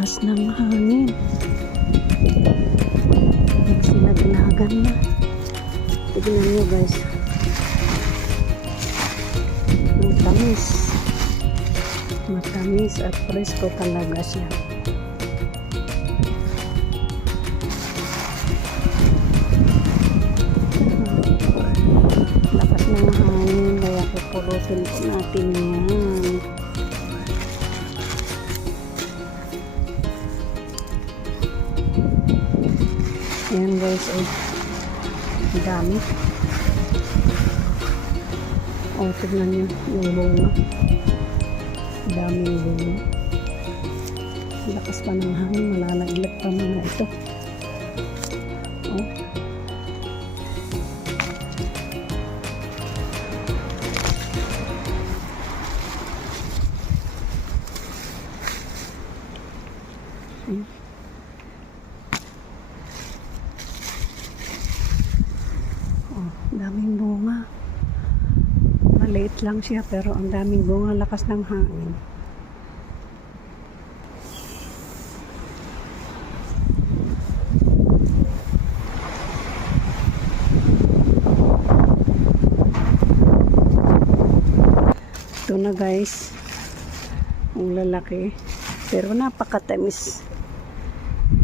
lakas ng hangin. Nagsinaglagan na. Tignan nyo guys. Ang tamis. Matamis at presko talaga siya. Lakas ng hangin. Kaya pupulutin po natin yan. Ayan guys, ay dami. O, tignan nyo yung bunga. Daming bunga. Lakas pa ng hangin, malalaglag pa mga ito. O. Daming bunga. Maliit lang siya pero ang daming bunga, lakas ng hangin. Ito na guys, ang lalaki pero napakatamis.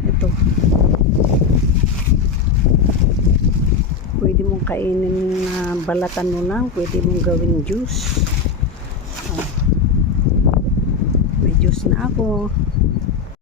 Ito. Pwede mong kainin na balatan mo lang, pwede mong gawin juice. Oh. May juice na ako.